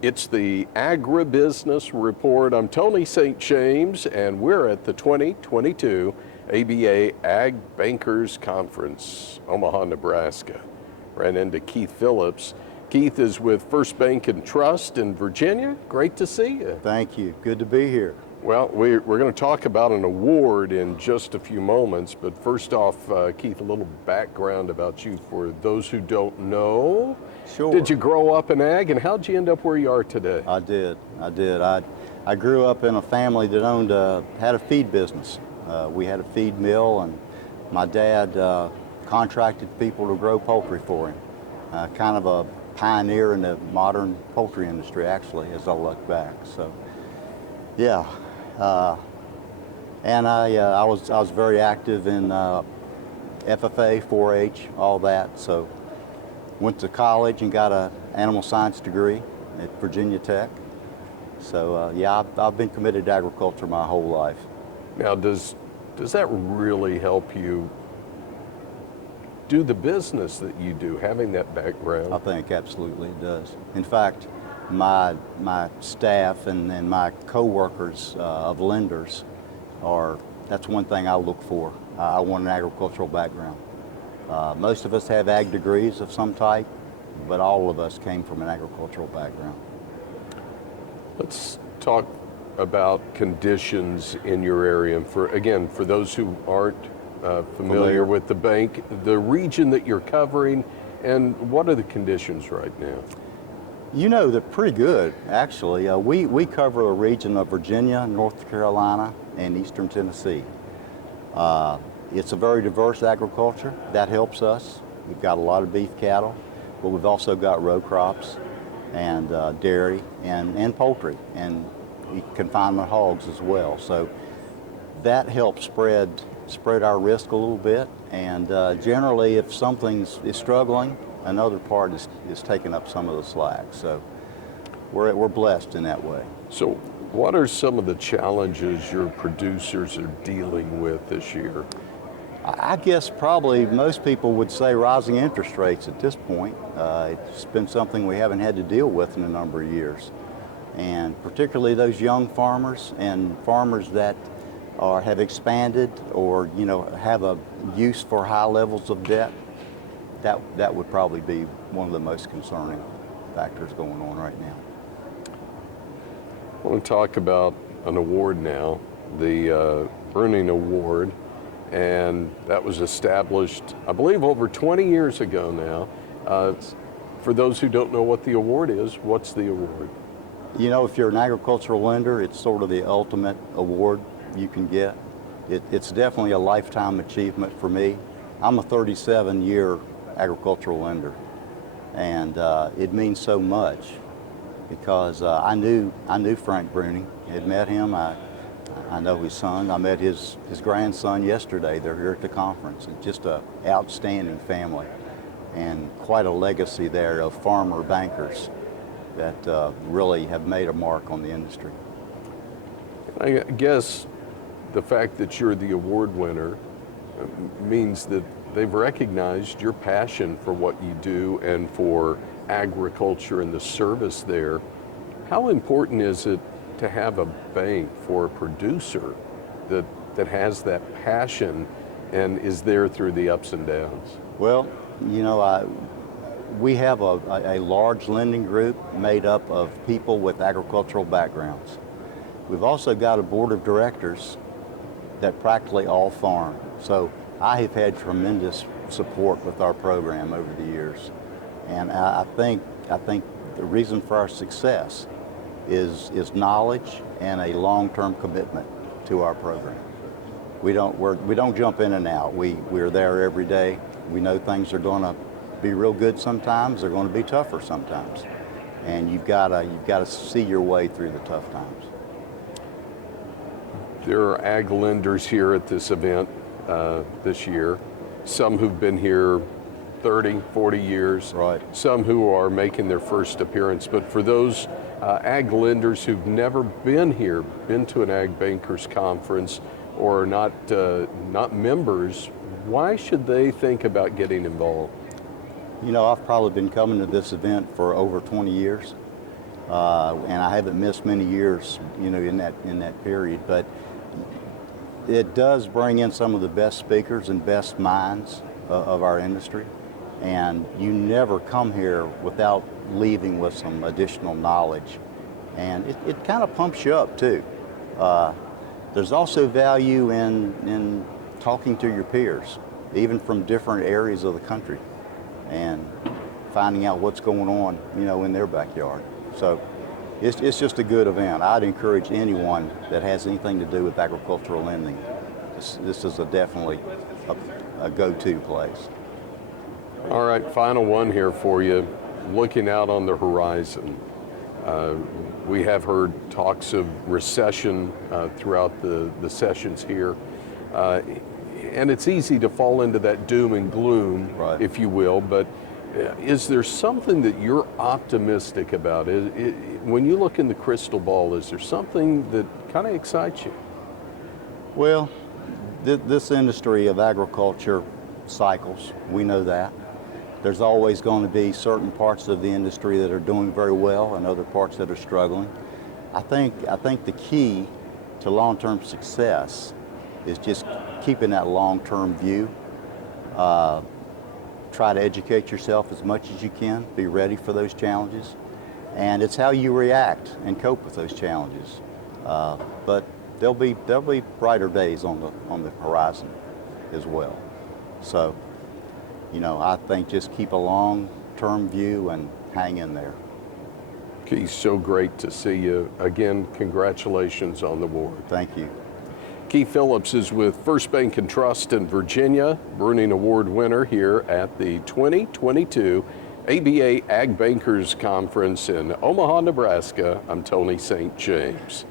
It's the Agribusiness Report. I'm Tony St. James, and we're at the 2022 ABA Ag Bankers Conference, Omaha, Nebraska. Ran into Keith Phillips. Keith is with First Bank and Trust in Virginia. Great to see you. Thank you. Good to be here. Well, we're going to talk about an award in just a few moments, but first off, Keith, a little background about you for those who don't know. Sure. Did you grow up in ag, and how'd you end up where you are today? I did. I grew up in a family that had a feed business. We had a feed mill, and my dad contracted people to grow poultry for him. Kind of a pioneer in the modern poultry industry, actually, as I look back. So, yeah. And I was very active in FFA, 4-H, all that. So, went to college and got an animal science degree at Virginia Tech. So, yeah, I've been committed to agriculture my whole life. Now, does that really help you do the business that you do, having that background? I think absolutely it does. In fact, my staff and my co-workers of lenders that's one thing I look for. I want an agricultural background. Most of us have ag degrees of some type, but all of us came from an agricultural background. Let's talk about conditions in your area. And for those who aren't familiar with the bank, the region that you're covering, and what are the conditions right now? You know, they're pretty good, actually. We cover a region of Virginia, North Carolina, and Eastern Tennessee. It's a very diverse agriculture. That helps us. We've got a lot of beef cattle, but we've also got row crops and dairy and poultry and confinement hogs as well. So that helps spread our risk a little bit. And generally, if something is struggling, another part is taking up some of the slack. So we're blessed in that way. So what are some of the challenges your producers are dealing with this year? I guess probably most people would say rising interest rates at this point. It's been something we haven't had to deal with in a number of years. And particularly those young farmers and farmers that have expanded or have a use for high levels of debt, that would probably be one of the most concerning factors going on right now. I want to talk about an award now, the Bruning Award. And that was established, I believe, over 20 years ago now. For those who don't know what the award is, what's the award? You know, if you're an agricultural lender, it's sort of the ultimate award you can get. It's definitely a lifetime achievement for me. I'm a 37-year agricultural lender, and it means so much because I knew Frank Bruning. I had met him. I know his son. I met his grandson yesterday. They're here at the conference. It's just an outstanding family and quite a legacy there of farmer bankers that really have made a mark on the industry. I guess the fact that you're the award winner means that they've recognized your passion for what you do and for agriculture and the service there. How important is it to have a bank for a producer that has that passion and is there through the ups and downs? Well, we have a large lending group made up of people with agricultural backgrounds. We've also got a board of directors that practically all farm. So I have had tremendous support with our program over the years. And I think the reason for our success is knowledge and a long-term commitment to our program. We don't jump in and out. We're there every day. We know things are going to be real good sometimes. They're going to be tougher sometimes, and you've got to see your way through the tough times. There are ag lenders here at this event this year. Some who've been here 30, 40 years. Right. Some who are making their first appearance. But for those ag lenders who've never been here, been to an ag bankers conference, or not members, why should they think about getting involved? You know, I've probably been coming to this event for over 20 years, and I haven't missed many years, you know, in that period. But it does bring in some of the best speakers and best minds of our industry, and you never come here without leaving with some additional knowledge, and it kind of pumps you up too. There's also value in talking to your peers, even from different areas of the country, and finding out what's going on, you know, in their backyard. So it's just a good event. I'd encourage anyone that has anything to do with agricultural lending. This is definitely a go-to place. All right, final one here for you. Looking out on the horizon, we have heard talks of recession throughout the sessions here. And it's easy to fall into that doom and gloom, Right. if you will, but is there something that you're optimistic about? When you look in the crystal ball, is there something that kind of excites you? Well, this industry of agriculture cycles, we know that. There's always going to be certain parts of the industry that are doing very well and other parts that are struggling. I think the key to long-term success is just keeping that long-term view. Try to educate yourself as much as you can, be ready for those challenges, and it's how you react and cope with those challenges. But there'll be brighter days on the horizon as well. So, you know, I think just keep a long-term view and hang in there. Keith, so great to see you. Again, congratulations on the award. Thank you. Keith Phillips is with First Bank and Trust in Virginia, Bruning Award winner here at the 2022 ABA Ag Bankers Conference in Omaha, Nebraska. I'm Tony St. James.